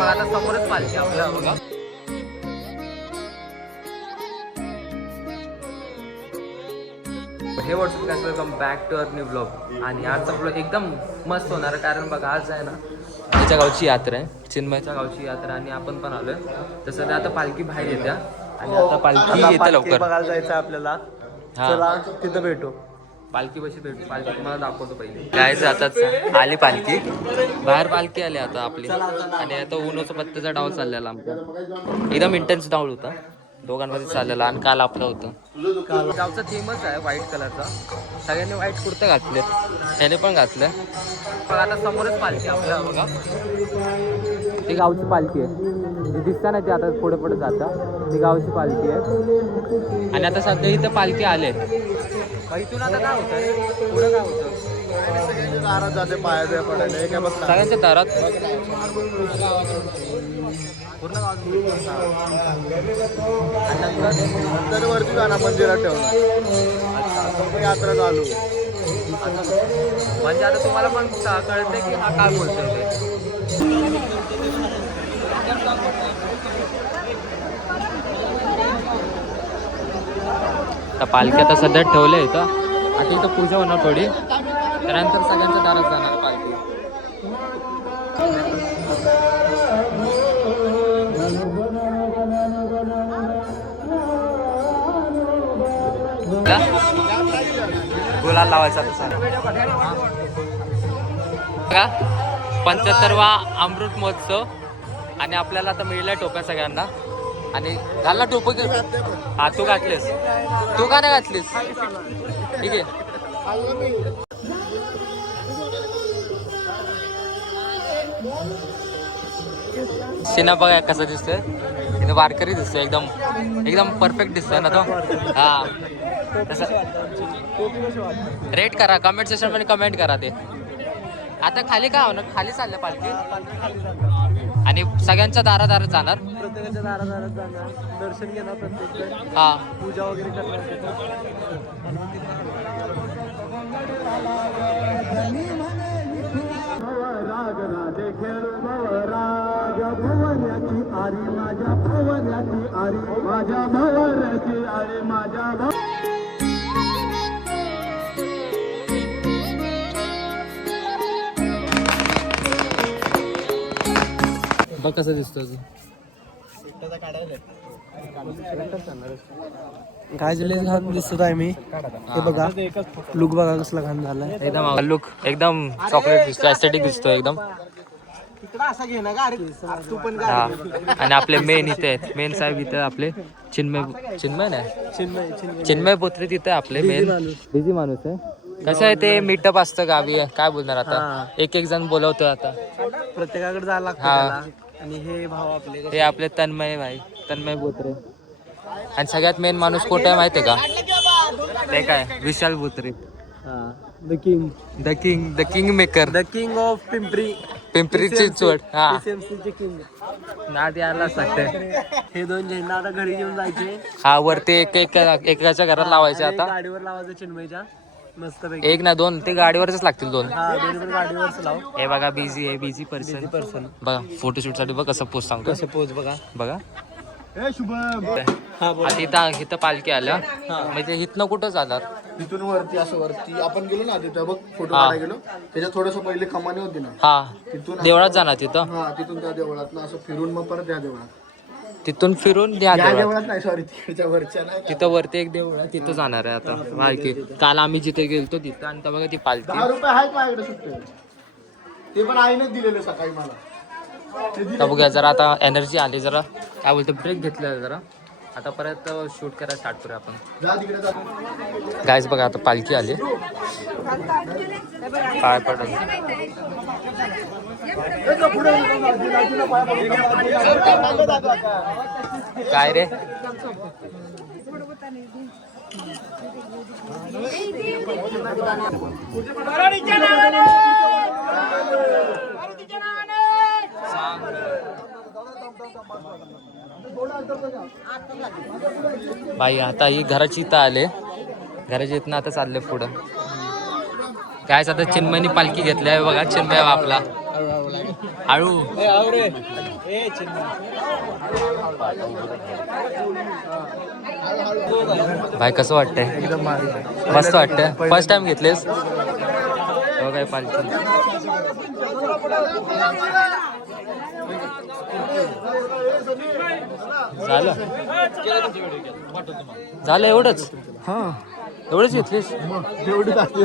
आता समोरच पालखी आपल्या बघा. हे व्हॉट्सअप काय welcome back to our new blog. आणि आजचा ब्लॉग एकदम मस्त होणार कारण बघा आज आहे ना त्याच्या गावची यात्रा आहे, चिन्मयच्या गावची यात्रा. आणि आपण पण आलोय तसं आता पालखी बाहेर येत्या आणि आता पालखी येते लवकर बघायला जायचं आपल्याला. चला तिथं भेटू. पालखी कशी भेटू, पालखी तुम्हाला दाखवतो पहिले. जायचं आता आली पालखी बाहेर, पालखी आली आता आपली. आणि आता उन्हाचा पत्त्याचा डाव चाललेला आमचा, एकदम इंटेन्स डाव होता दोघांमध्ये चाललेला. आणि काल आपलं होतं गावचा थीमच आहे व्हाईट कलरचा. सगळ्यांनी व्हाईट कुर्ते घातले, त्याने पण घातलं. पण आता समोरच पालखी आपल्या बघा, ती गावची पालखी आहे, दिसता नाही ती आता पुढे पुढे जाता, ती गावची पालखी आहे. आणि आता सध्या इथं पालखी आले. इथून आता काय होतं पुढं काय होतं, सगळ्यांच्या दारात जाते पाया बिया पडायला. हे काय बघ सगळ्यांच्या दारात पूर्ण गाव. नंतर वरती जाणार मंदिरात ठेवणार. अच्छा यात्रा चालू. म्हणजे आता तुम्हाला पण कळतंय की हा काय बोलतोय ते. आता पालखी आता सध्या ठेवलं आहे इथं. आता इथं पूजा होणार थोडी, त्यानंतर सगळ्यांच्या दारात जाणार पालखी. गुलाल लावायचा तसा का 75वा अमृत महोत्सव. आणि आपल्याला आता मिळाल्या टोप्या सगळ्यांना. आणि घालला टोप. हा तू घातलीस, तू का नाही घातलीस? ठीक आहे. सिना बघा कसा दिसतोय, इथं वारकरी दिसतोय, एकदम एकदम परफेक्ट दिसतोय ना तो. हा रेट करा, कमेंट सेक्शन मध्ये कमेंट करा ते. आता खाली काय होणार, खाली चाललं पालखी आणि सगळ्यांच्या दारादारात जाणार, प्रत्येकाच्या दारादारात जाणार, दर्शन घेणार प्रत्येक. हा पूजा वगैरे करणार. बघ कसं दिसतो काय झाले घाण दिसत आहे मी. हे बघा लुक बघा कसला घाण झालाय. एकदम लुक एकदम चॉकलेट दिसतो, एस्थेटिक दिसतो एकदम. हा आणि आपले मेन इथे आहेत, मेन साहेब इथे आपले चिन्मय नाही चिन्मय पुत्री तिथे आपले मेन बिझी माणूस आहे. कसं आहे ते मीटअप असतं गावी, काय बोलणार आता. एक एक जण बोलवतो आता, प्रत्येकाकडे जायला लागतं हा. त्याला. आणि हे भाव आपले हे आपले तन्मय भाई, तन्मय बोत्रे. आणि सगळ्यात मेन माणूस कोण आहे माहितीये का, ते काय Vishal Botre. The king, the king maker, the king of Pimpri, पिंपरीची चोट. हा PCMC चे किंग. नाद यायलाच लागते. हे दोन झेंडा आता घरी घेऊन जायचे. हा वरती एकाच्या घरात लावायचे आता. गाडीवर लावायचं चिन्मयच्या मस्त पैकी. एक ना दोन, ते गाडीवरच लागतील दोन. हा दोन्ही पण गाडीवरच लाव. हे बघा बिझी आहे, बिझी पर्सन बघा. फोटोशूट साठी बघ कसं पोस्ट सांगतो, कसं पोच बघा. बघा. शुभम. आता इथं पालखी आल्या म्हणजे इथनं कुठं जाणार, तिथून वरती असं वरती आपण गेलो ना तिथं बघ फोटो काढायला गेलो, त्याच्या थोडस पहिले कमानी होती ना, हा तिथून देवळात जाणार तिथं. हा तिथून त्या देवळात असं फिरून मग परत त्या देवळात, तिथून फिरून द्या त्या देवळात. देवळात नाही सॉरी तिकडच्या वरच्या नाही. तिथं वरती एक देऊळ आहे, तिथं जाणार आहे आता पालखी. काल आम्ही जिथे गेलतो तिथं. आणि बघा ती पालखी 10 रुपये आहेत माझ्याकडे सुट्टे, ते पण आईनेच दिलेले सकाळी मला. तर बघूया जरा आता एनर्जी आली, जरा काय बोलतो ब्रेक घेतला जरा. आता परत शूट करायला स्टार्ट करूया आपण. जा तिकडे जा. गाईज बघा आता पालखी आली, पाय पडत. काय रे बाई. आता ही घराची इथं आले, घराच्या इथनं आता चालले पुढं. काय आता चिन्मयनी पालखी घेतली आहे बघा. चिन्मय आपला हळू भाई कसं वाटतंय? एकदम मस्त वाटतंय. फर्स्ट टाइम घेतलेस? हो काय पालखी. झालं एवढंच? हा एवढंच घेतलीस? एवढी जास्त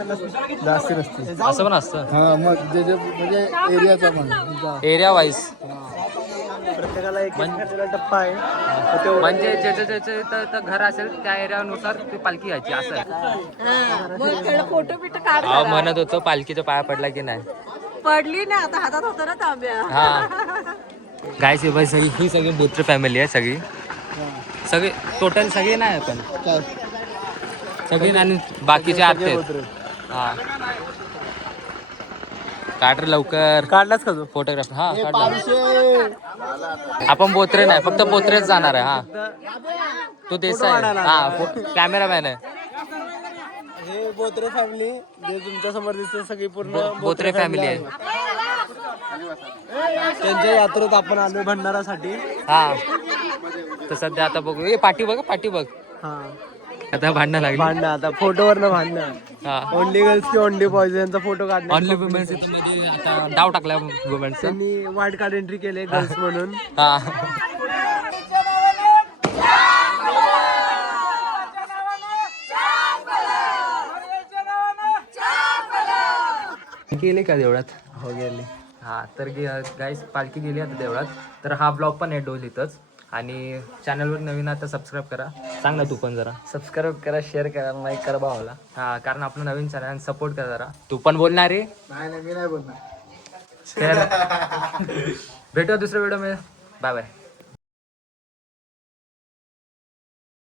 नसते. असं पण असतं हा मग जे म्हणजे एरियाचा पण एरिया वाईज. प्रत्येकाला एक टप्पा आहे. म्हणजे ज्याचं ज्याचं घर असेल त्या एरियानुसार ती पालखी घ्यायची असं आहे. फोटो बिटो काढ. अहो म्हणत होतो पालखीच्या पाया पडला की नाही. पडली ना आता हातात होतं ना तांब्या. हा गायस ही सगळी ही सगळी बोत्रे फॅमिली आहे सगळी. सगळे टोटल सगळे नाही पण सगळे आणि बाकीचे आरते हा. काढ रे लवकर. काढलाच का तू फोटोग्राफर हा काढला. आपण बोत्रे नाही फक्त बोत्रेच जाणार आहे. हा तू देसाई हा कॅमेरामॅन आहे. हे बोत्रे फॅमिली जे तुमच्या समोर दिसते सगळी पूर्ण बोत्रे फॅमिली आहे. त्यांच्या यात्रेत आपण आलो भंडारासाठी. हा तर सध्या आता बघू ए पाठी बघ पाठी बघ. हा आता भांडणं लागली. भांडणं आता फोटोवरनं भांडणं. हा ओनली गर्ल्स की ओनली बॉयज यांचा फोटो काढला. ऑनली वुमेन्स इथं मध्ये आता डाव टाकला वुमेन्सचा. त्यांनी वाईल्ड कार्ड एंट्री केले गर्ल्स म्हणून. हा गेले का देवळात? हो गेले. हा तर गाईस पालखी गेली आता देवळात. तर हा ब्लॉग पण एंड होईल इथंच. आणि चॅनलवर नवीन आता सबस्क्राईब करा. सांग ना तू पण जरा. सबस्क्राईब करा, शेअर करा, लाईक करा भावाला. हा कारण आपलं नवीन चॅनल सपोर्ट करा जरा. तू पण बोलणार रे? नाही मी नाही बोलणार. तर भेटूया दुसऱ्या व्हिडिओ मध्ये. Bye bye.